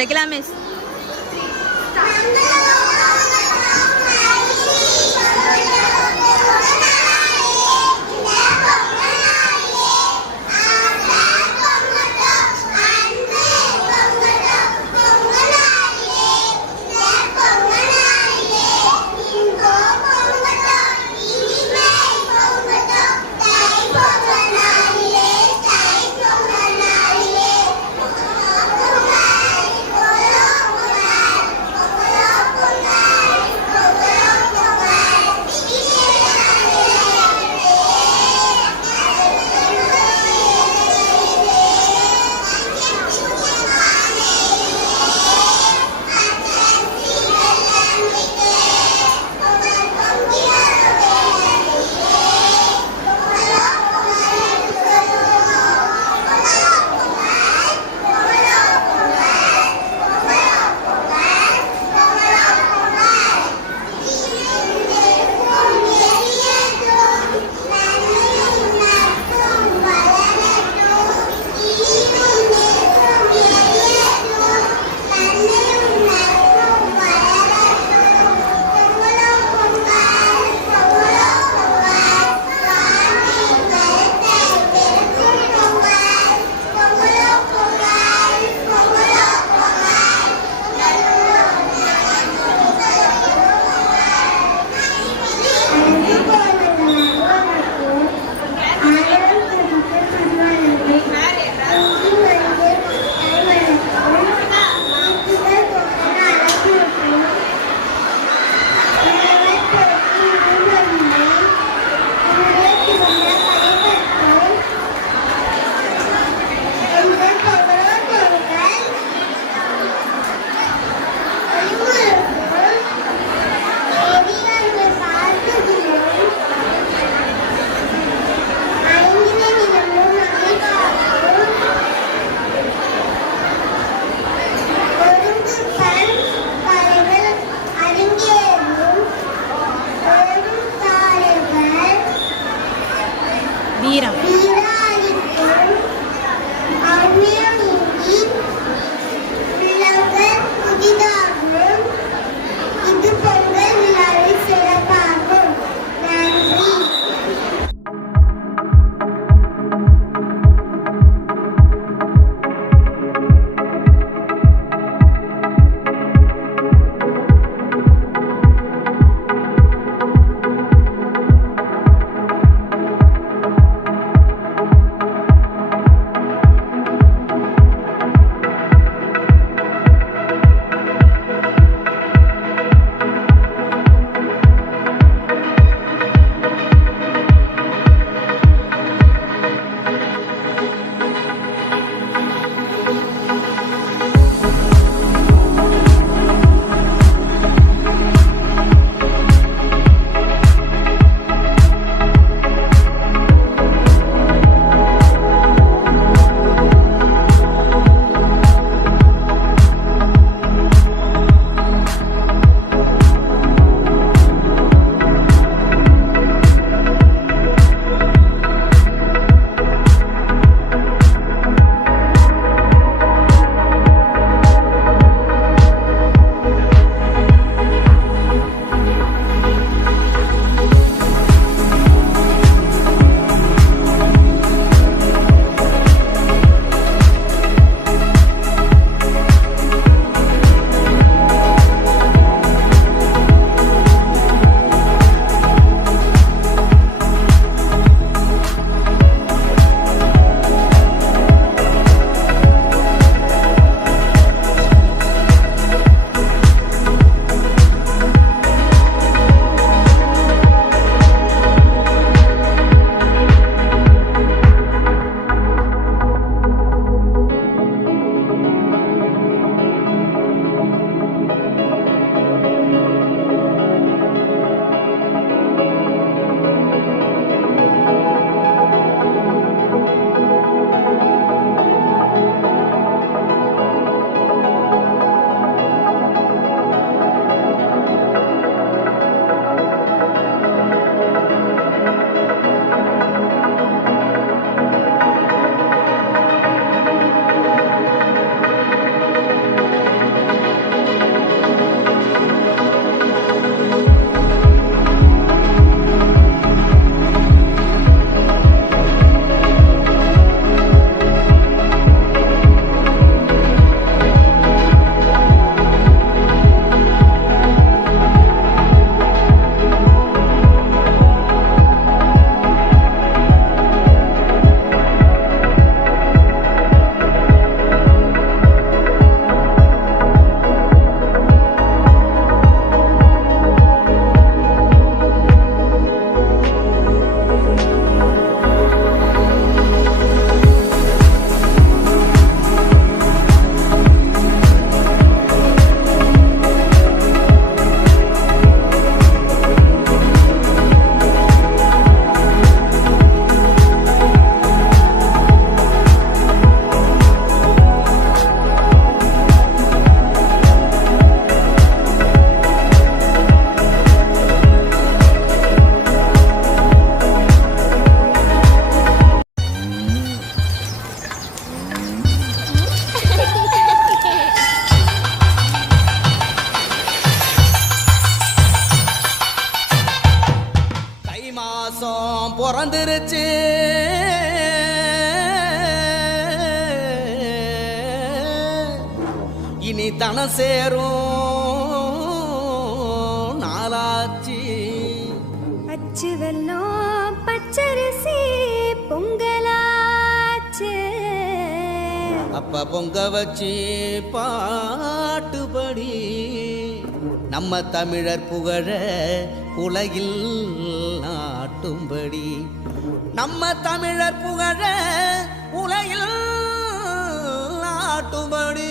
Shakila miss பிறந்துருச்சு இனி தன சேரும் நாளாச்சு அச்சு வெல்லம் பச்சரிசி பொங்கலாச்சு அப்ப பொங்க வச்சு பாட்டுபடி நம்ம தமிழர் புகழ உலகில் நாட்டும்படி நம்ம தமிழர் புகழ உலகில் நாட்டும்படி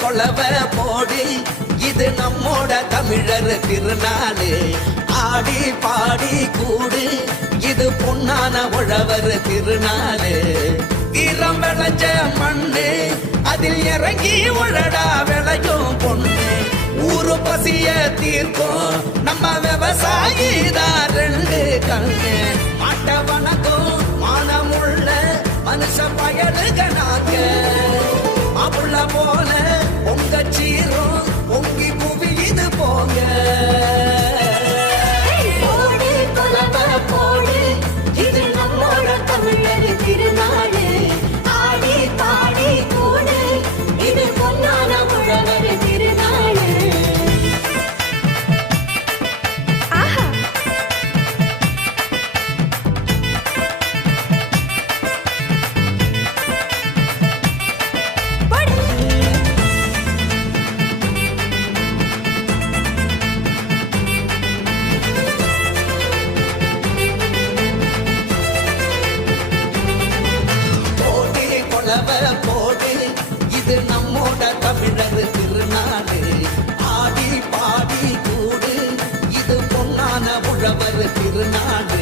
கொளவ போடு இது நம்மோட தமிழர் திருநாளு ஆடி பாடி கூடு இது பொன்னான உழவர் திருநாளு ஈரம் விளைஞ்ச மண்ணு அதில் இறங்கி உழடா விளையும் பொண்ணு ஊரு பசிய தீர்க்கும் நம்ம விவசாயி தான் ரெண்டு கண்ணு மாட்ட வணக்கம் மானமுள்ள மனுஷ பயலுக நாங்க மாப்புள்ள போல உங்க சீரும் பொங்கி புவி இது போங்க போடு கொலவ போடு இது நம்மோட தமிழர் திருநாடு ஆடி பாடி கூடு இது பொன்னான உழவர் திருநாடு ஆஹா போடு இது நம்மோட தமிழர் திருநாடு ஆடி பாடி கூடு இது பொன்னான உழவர் திருநாடு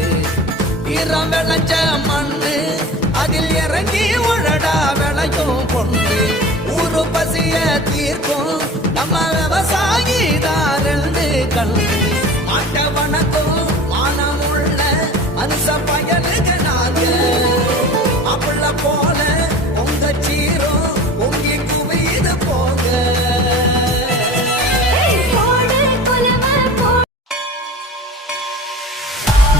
ஈரம் விளைஞ்ச மண்ணு அதில் இறங்கி உழடா விளையும் பொண்ணு ஊரு பசிய தீர்க்கும் நம்ம விவசாயி தான் ரெண்டு கண்ணு மாட்ட வணக்கம் மானமுள்ள மனுஷ பயலுக்கு நாங்க மாப்பிள்ள போல உங்க சீரும் உங்கி குவிது போங்க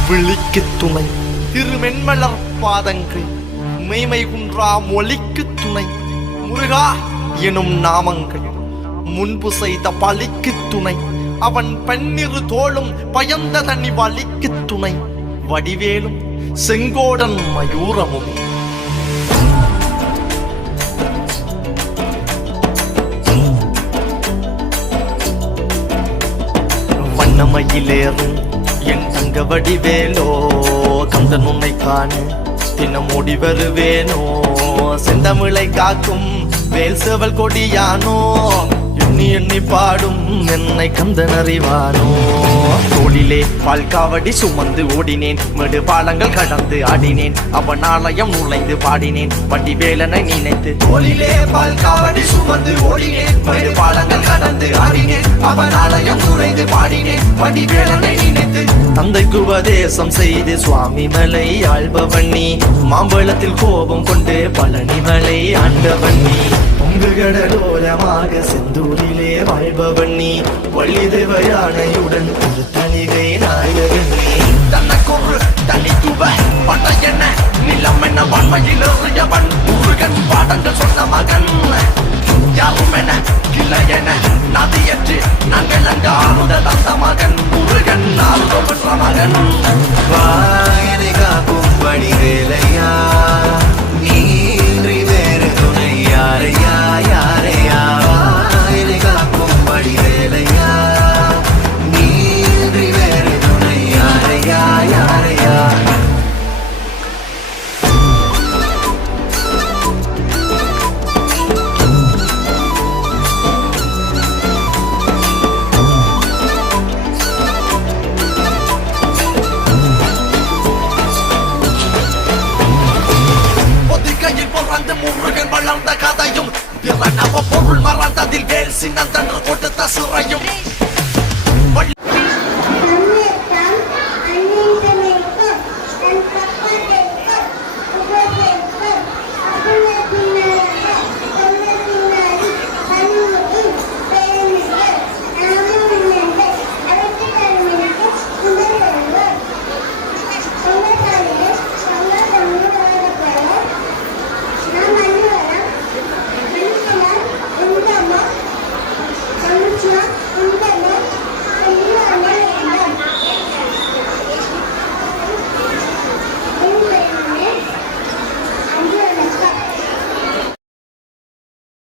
விழிக்கு துணை திருமென்மலர் பாதங்கள் மெய்மை குன்றா மொழிக்கு துணை முருகா எனும் நாமங்கள் முன்பு செய்த பழிக்கு துணை அவன் பன்னிரு தோளும் பயந்த தனி வலிக்கு துணை வடிவேலும் செங்கோடன் மயூரமும் வண்ணமயிலேறும் என் தங்க வடிவேலோ கந்தன் உன்னை காண தினம் ஓடி வருவேனோ செந்தமிழை காக்கும் வேல் செவல் கொடியானோ எண்ணி எண்ணி பாடும் என்னை கந்தன் அறிவானோ தோளிலே பால் காவடி சுமந்து ஓடினேன் மெடு பாலங்கள் கடந்து ஆடினேன் அவன் ஆலயம் நுழைந்து பாடினேன் வடிவேலனை நினைத்து தோளிலே பால் காவடி சுமந்து ஓடினேன் மெடு பாலங்கள் கடந்து ஆடினேன் அவன் ஆலயம் நுழைந்து பாடினேன் வடிவேலனை நினைத்து தந்தைக்கு உபதேசம் செய்து சுவாமி மலை ஆள்பவன் நீ மாம்பழத்தில் கோபம் கொண்டு பழனி மலை ஆண்டவன் நீ பொங்கு கடலோரமாக செந்தூரிலே வாழ்பவன் நீ வள்ளி தேவயானையுடன் ஒரு தனிகை நாயகன் நீ தனக்கொரு தனித்துவ படையென நிலம் என வன்மையில் எறியவன் முருகன் பாடங்கள் சொன்ன மகன் யாரும் என கிளை என நதியற்று நாங்கள் அங்கு ஆறுத தந்த மகன் முருகன் ஆறுபெற்ற மகன் வாயனை காக்கும் வடிவேலையா நீன்றி வேறு துணை யாரையா யாரையா வாயனை காக்கும் வடிவேலையா நீன்றி வேறு துணை யாரையா யாரையா முருகன் வளர்ந்த கதையும் பிறனவ பொருள் மறந்ததில் வேல் சின்னந்தன்று கொடுத்த சிறையும்